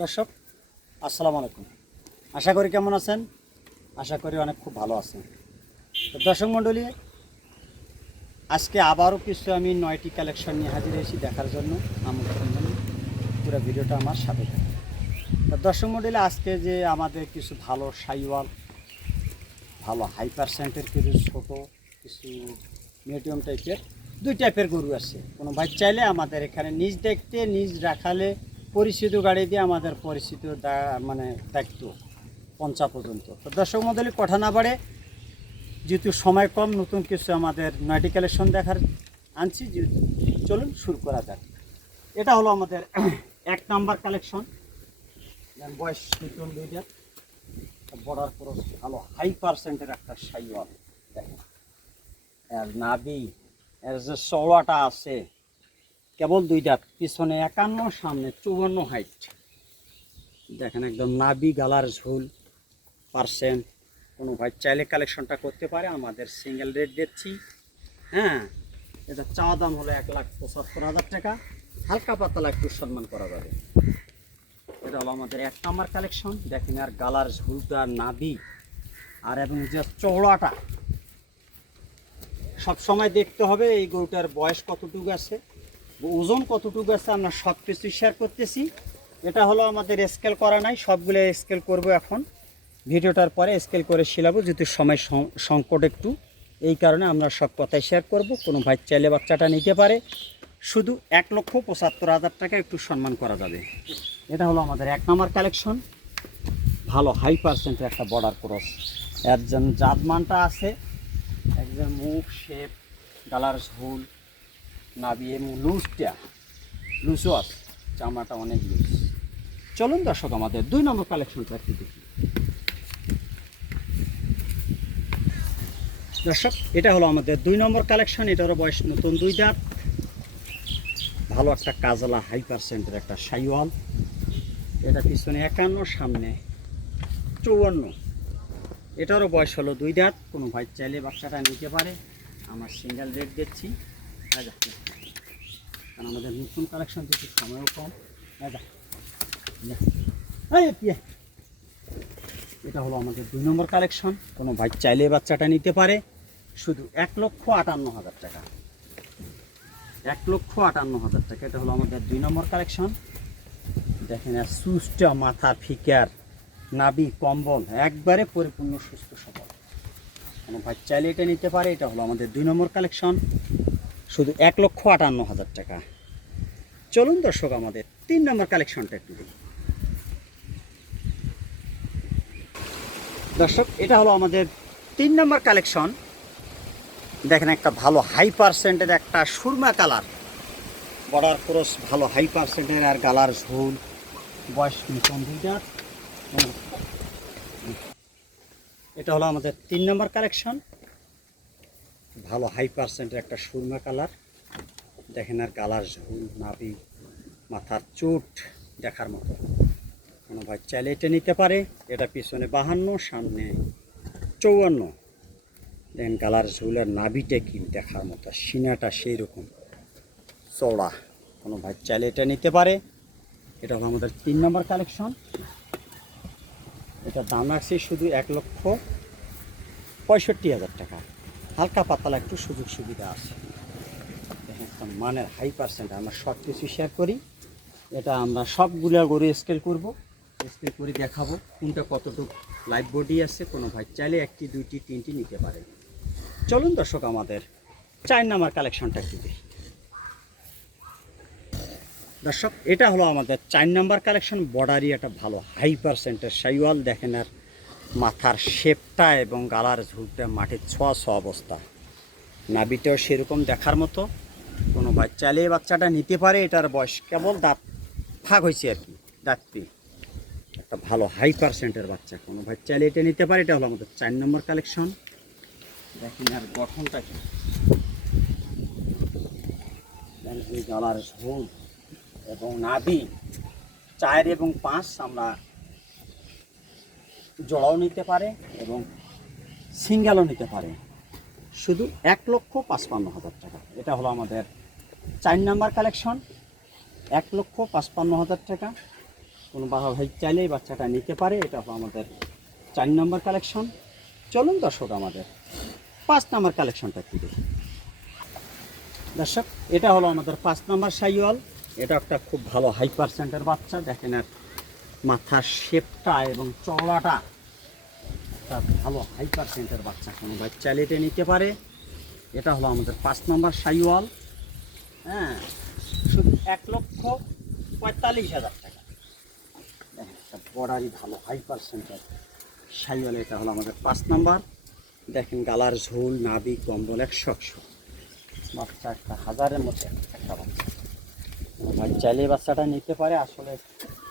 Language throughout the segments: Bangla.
দর্শক আসসালামু আলাইকুম, আশা করি কেমন আছেন? আশা করি অনেক খুব ভালো আছেন। তো দর্শক মণ্ডলী, আজকে আবারও কিছু আমি 9টি কালেকশন নিয়ে হাজির হয়েছি দেখার জন্য। আমন্ত্রণ জানাই, পুরো ভিডিওটা আমার সাথে থাকে। তো দর্শক মণ্ডলী, আজকে যে আমাদের কিছু ভালো শাইওয়াল, ভালো হাই পার্সেন্টের কিছু ছোটো, কিছু মিডিয়াম টাইপের, দুই টাইপের গরু আছে। কোনো ভাই চাইলে আমাদের এখানে নিজ দেখতে নিজ রাখালে পরিচিত গাড়ি দিয়ে আমাদের পরিচিত মানে দায়িত্ব পৌঁছা পর্যন্ত। তো দর্শক মণ্ডলী, কথা না বাড়ে, যেহেতু সময় কম, নতুন কিছু আমাদের 9টি কালেকশন দেখার আনছি, যেহেতু চলুন শুরু করা যাক। এটা হলো আমাদের 1 নাম্বার কালেকশন। বয়স নতুন দুইটা, বর্ডার ক্রস, ভালো হাই পার্সেন্টের একটা শাইওয়াল। দেখেন এর নাভি, এর যে চওড়াটা আছে, কেবল দুইটা, পিছনে 51, সামনে 54 হাইট। দেখেন একদম নাভি গালার ঝুল পার্সেন্ট। কোনো ভাই চাইলে কালেকশনটা করতে পারে, আমাদের সিঙ্গেল রেট দিচ্ছি। হ্যাঁ, এটা চাওয়া দাম হলো 1,75,000 টাকা, হালকা পাতলা একটু সম্মান করা যাবে। এটা হলো আমাদের 1 নাম্বার কালেকশন। দেখেন আর গালার ঝুলটা, নাভি আর এবং যে চওড়াটা, সব সময় দেখতে হবে এই গরুটার বয়স কতটুকু আছে, ওজন কতটুকু আছে, আমরা সব কিছু শেয়ার করতেছি। এটা হলো আমাদের স্কেল করা নাই, সবগুলো স্কেল করব এখন ভিডিওটার পরে, স্কেল করে শিলাবো, যেহেতু সময় সংকট একটু, এই কারণে আমরা সব কথাই শেয়ার করব। কোনো ভাই চাইলে বাচ্চাটা নিতে পারে, শুধু 1,75,000 টাকা একটু সম্মান করা যাবে। এটা হলো আমাদের 1 নাম্বার কালেকশন, ভালো হাই পার্সেন্টের একটা বর্ডার ক্রস। এর যেন জাতমানটা আছে, একদম মুখ শেপ, গালার ঝুল, নাভি এবং লুজও আছে, চামড়াটা অনেক লুজ। চলুন দর্শক, আমাদের 2 নম্বর কালেকশনটা একটু দেখি। দর্শক, এটা হলো আমাদের 2 নম্বর কালেকশন। এটারও বয়স নতুন 2 দাঁত, ভালো একটা কাজলা হাই পার্সেন্টের একটা শাইওয়াল। এটা পিছনে 51, সামনে 54। এটারও বয়স হলো 2 দাঁত। কোনো ভাই চাইলে বাচ্চাটা নিতে পারে, আমার সিঙ্গেল রেট দিচ্ছি। কারণ আমাদের নতুন কালেকশন দিতে সময়ও কম। এটা হলো আমাদের 2 নম্বর কালেকশন। কোনো ভাই চাইলে বাচ্চাটা নিতে পারে, শুধু 1,58,000 টাকা, 1,58,000 টাকা। এটা হলো আমাদের 2 নম্বর কালেকশন। দেখেন আর সুচটা, মাথা, ফিকার, নাভি, কম্বল একবারে পরিপূর্ণ সুস্থ সবল। কোনো ভাই চাইলে এটা নিতে পারে। এটা হলো আমাদের 2 নম্বর কালেকশন, শুধু 1,58,000 টাকা। চলুন দর্শক, আমাদের 3 নম্বর কালেকশনটা একটু দেখি। দর্শক, এটা হলো আমাদের 3 নম্বর কালেকশন। দেখেন একটা ভালো হাই পার্সেন্টের একটা সুরমা কালার বর্ডার ক্রস, ভালো হাই পার্সেন্টের আর গালার ঝোল, বয়স নতুন 2 দাঁত। এটা হলো আমাদের 3 নম্বর কালেকশন, ভালো হাই পার্সেন্টের একটা সুরমা কালার। দেখেন আর গালার ঝোল, নাভি, মাথার চোট দেখার মতো। কোনো ভাই চাইলে এটা নিতে পারে। এটা পিছনে 52, সামনে 54। দেখেন গালার ঝোলের নাভিটা কি দেখার মতো, সিনাটা সেই রকম চওড়া। কোনো ভাই চাইলে এটা নিতে পারে। এটা হলো আমাদের 3 নম্বর কালেকশন। এটা দাম রাখছি শুধু 1,65,000 টাকা, হালকা পাতলা একটু সুযোগ সুবিধা আছে। দেখেন মানের হাই পার্সেন্ট, আমরা সব কিছু শেয়ার করি। এটা আমরা সবগুলো গরু স্কেল করব, স্কেল করে দেখাবো কোনটা কতটুকু লাইভ বডি আছে। কোনো ভাই চাইলে 1টি, 2টি, 3টি নিতে পারে। চলুন দর্শক, আমাদের 4 নম্বর কালেকশনটা একটু দেখি। দর্শক, এটা হলো আমাদের 4 নম্বর কালেকশন। বর্ডারই একটা ভালো হাই পার্সেন্টের শাইওয়াল। দেখেন আর মাথার শেপটা এবং গালার ঝুলটা মাটির ছোঁয়া অবস্থা, নাভিটাও সেরকম দেখার মতো। কোনো ভাই চাইলে বাচ্চাটা নিতে পারে। এটার বয়স কেবল দাঁত ফাঁক হয়েছে আর কি, দাঁতটি একটা ভালো হাই পার্সেন্টের বাচ্চা। কোনো ভাই চাইলে এটা নিতে পারে। এটা হলো আমাদের 4 নম্বর কালেকশন। দেখেন আর গঠনটা কি, গালার ঝোল এবং নাভি 4 এবং 5 আমরা জোড়াও নিতে পারে এবং সিঙ্গেলও নিতে পারে। শুধু 1,55,000 টাকা। এটা হলো আমাদের 4 নাম্বার কালেকশন, 1,55,000 টাকা। কোনো বাবা ভাই চাইলে এই বাচ্চাটা নিতে পারে। এটা হলো আমাদের 4 নাম্বার কালেকশন। চলুন দর্শক আমাদের 5 নাম্বার কালেকশনটা একটু দেখি। দর্শক, এটা হলো আমাদের 5 নাম্বার শাহিওয়াল। এটা একটা খুব ভালো হাই পার্সেন্টের বাচ্চা। দেখেন এর মাথার শেপটা এবং চওড়াটা একটা ভালো হাই পার্সেন্টের বাচ্চা। কোনো ভাই চাইলে এটা নিতে পারে। এটা হলো আমাদের 5 নাম্বার শাহিওয়াল। হ্যাঁ, শুধু 1,45,000 টাকা। দেখেন একটা বর্ডারই ভালো হাই পার্সেন্টের শাহিওয়াল। এটা হলো আমাদের 5 নাম্বার। দেখেন গালার ঝোল, নাভি, কম্বল 100 বাচ্চা একটা হাজারের মধ্যে একটা বাচ্চা। ভাই চাইলে বাচ্চাটা নিতে পারে। আসলে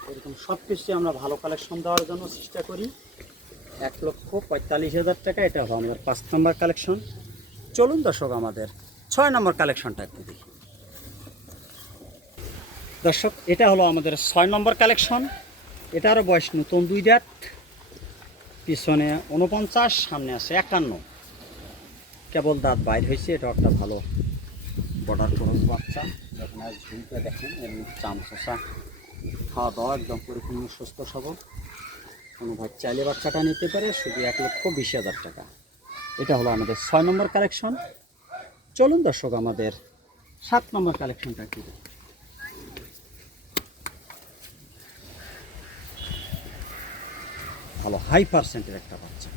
এরকম সব কিছু আমরা ভালো কালেকশন দেওয়ার জন্য চেষ্টা করি। 1,45,000 টাকা। এটা হলো আমাদের 5 নাম্বার কালেকশন। চলুন দর্শক আমাদের 6 নাম্বার কালেকশনটা একটু দেখি। দর্শক, এটা হলো আমাদের 6 নম্বর কালেকশন। এটারও বয়স নতুন 2 দাঁত, পিছনে 49, সামনে আছে 51, কেবল দাঁত বাইর হয়েছে। এটা একটা ভালো বর্ডার ক্রস বাচ্চা। দেখেন আর ঝুলটা দেখেন, এমনি চামচা, খাওয়া দাওয়া একদম পরিপূর্ণ সুস্থ সবল। কোনো ভাই চাইলে বাচ্চাটা নিতে পারে। শুধু 1,20,000 টাকা। এটা হলো আমাদের 6 নম্বর কালেকশন। চলুন দর্শক আমাদের 7 নম্বর কালেকশনটা কি। ভালো হাই পার্সেন্টের একটা বাচ্চা,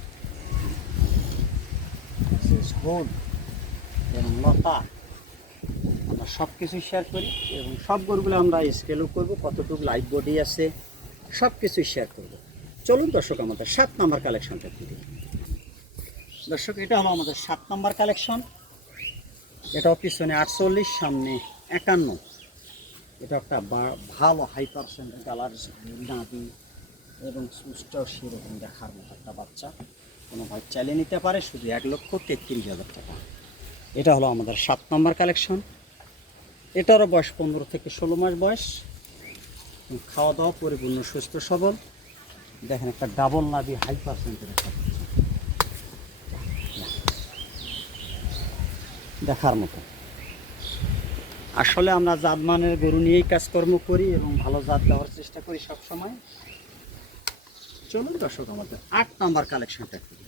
ঝোল এবং লতা। আমরা সব কিছু শেয়ার করি এবং সব গরুগুলো আমরা স্কেলও করবো, কতটুকু লাইভ বডি আছে সব কিছু শেয়ার করব। চলুন দর্শক আমাদের 7 নম্বর কালেকশনটা একটু দেখি। দর্শক, এটা হলো আমাদের 7 নম্বর কালেকশন। এটাও পিছনে 48, সামনে 51। এটা একটা ভালো হাই পার্সেন্টের কালার, নাভি এবং সুস্থও সেরকম দেখার মতো একটা বাচ্চা। কোনো ভাই চাইলে নিতে পারে। শুধু 1,33,000 টাকা। এটা হলো আমাদের 7 নম্বর কালেকশন। এটারও বয়স 15 থেকে 16 মাস বয়স। খাওয়া দাওয়া পরিপূর্ণ সুস্থ সবল। দেখেন একটা ডাবল নাভি হাই পার্সেন্টের একটা বাচ্চা, দেখার মতো। আসলে আমরা জাতমানের গরু নিয়েই কাজকর্ম করি এবং ভালো জাত দেওয়ার চেষ্টা করি সব সময়। চলুন দর্শক আমাদের 8 নাম্বার কালেকশনটা করি।